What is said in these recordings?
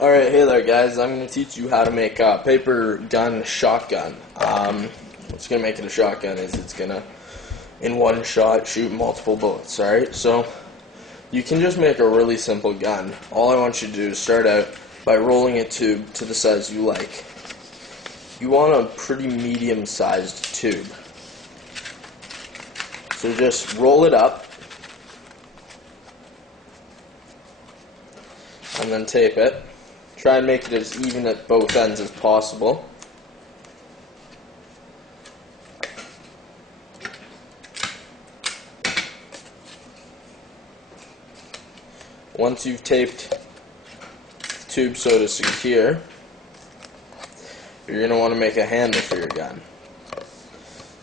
Alright, hey there guys, I'm going to teach you how to make a paper gun shotgun. What's going to make it a shotgun is it's going to, in one shot, shoot multiple bullets, alright? So, you can just make a really simple gun. All I want you to do is start out by rolling a tube to the size you like. You want a pretty medium-sized tube. So just roll it up, and then tape it. Try and make it as even at both ends as possible. Once you've taped the tube so it is secure, you're going to want to make a handle for your gun.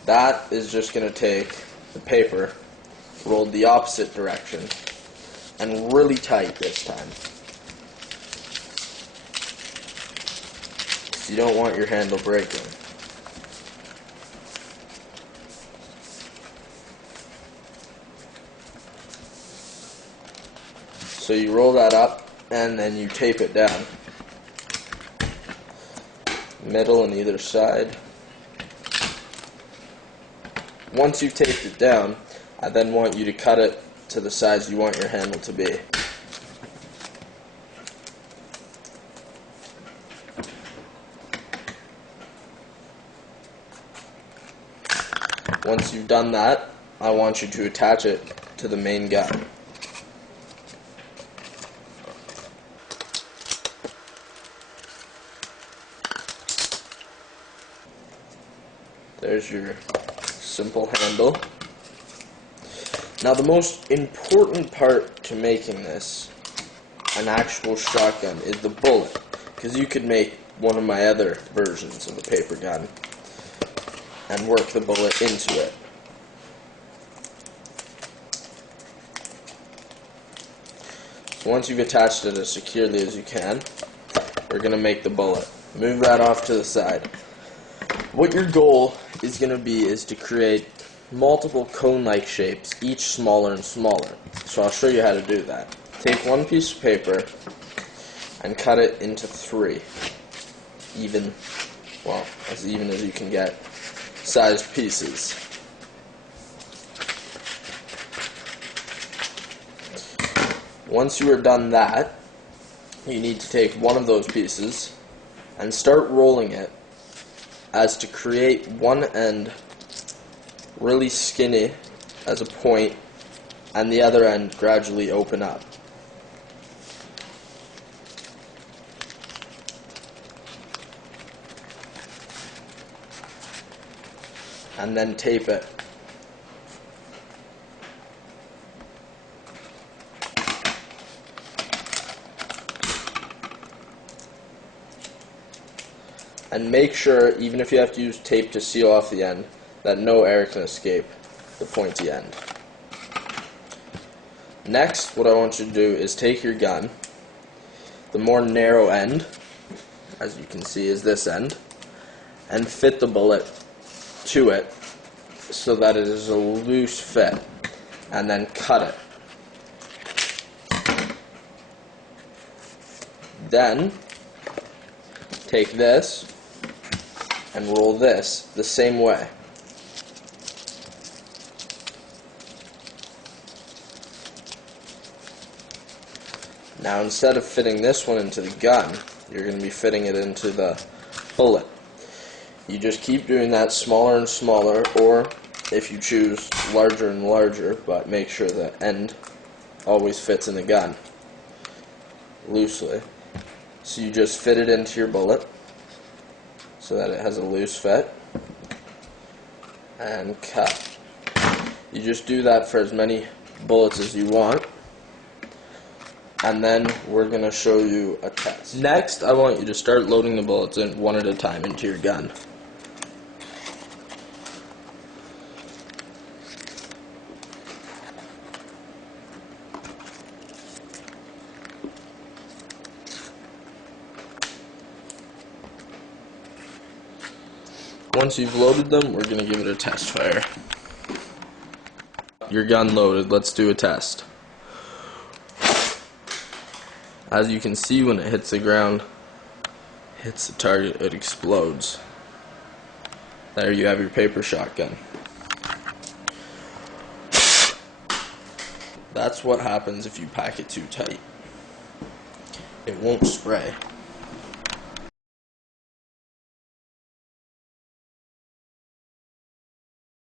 That is just going to take the paper rolled the opposite direction and really tight this time. You don't want your handle breaking. So you roll that up and then you tape it down. Middle and either side. Once you've taped it down, I then want you to cut it to the size you want your handle to be. Once you've done that, I want you to attach it to the main gun. There's your simple handle. Now the most important part to making this an actual shotgun is the bullet, because you could make one of my other versions of the paper gun and work the bullet into it. So once you've attached it as securely as you can, we're going to make the bullet. Move that off to the side. What your goal is going to be is to create multiple cone-like shapes, each smaller and smaller. So I'll show you how to do that. Take one piece of paper and cut it into 3 even, well, as even as you can get, sized pieces. Once you are done that, you need to take one of those pieces and start rolling it as to create one end really skinny as a point and the other end gradually open up. And then tape it. And make sure, even if you have to use tape to seal off the end, that no air can escape the pointy end. Next, what I want you to do is take your gun, the more narrow end, as you can see is this end, and fit the bullet to it so that it is a loose fit, and then cut it. Then take this and roll this the same way. Now instead of fitting this one into the gun, you're going to be fitting it into the bullet. You just keep doing that smaller and smaller, or if you choose, larger and larger, but make sure the end always fits in the gun loosely. So you just fit it into your bullet so that it has a loose fit and cut. You just do that for as many bullets as you want, and then we're going to show you a test. Next, I want you to start loading the bullets in one at a time into your gun. Once you've loaded them, we're going to give it a test fire. Your gun loaded. Let's do a test. As you can see, when it hits the ground, hits the target, it explodes. There you have your paper shotgun. That's what happens if you pack it too tight. It won't spray.